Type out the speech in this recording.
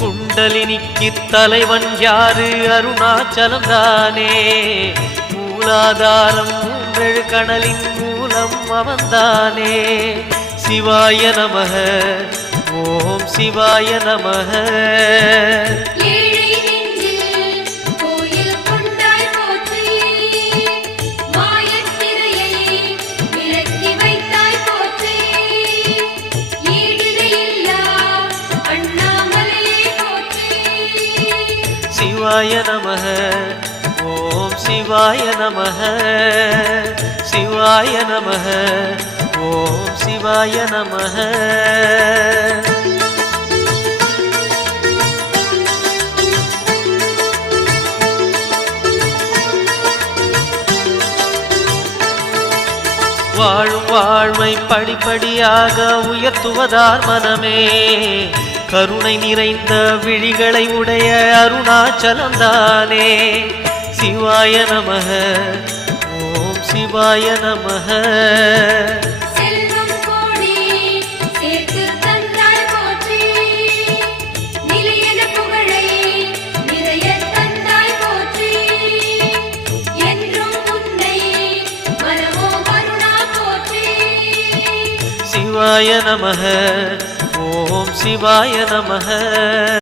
குண்டலினிக்கு தலைவன் யாரு? அருணாச்சலம் தானே. மூலாதாரம் மூன்றெழு கடலின் மூலம் அவன்தானே. சிவாய நமக, ஓம் சிவாய நமக. சிவாய நமக, ஓம் சிவாய நமக. சிவாய நமக, ஓம் சிவாய நமக. வாழும் வாழ்வை படிப்படியாக உயர்த்துவதார் மனமே. கருணை நிறைந்த விழிகளை உடைய அருணாச்சலம் தானே. சிவாய நமக, ஓம் சிவாய நமக. சிவாய நமக, ஓம் சிவாய நமக.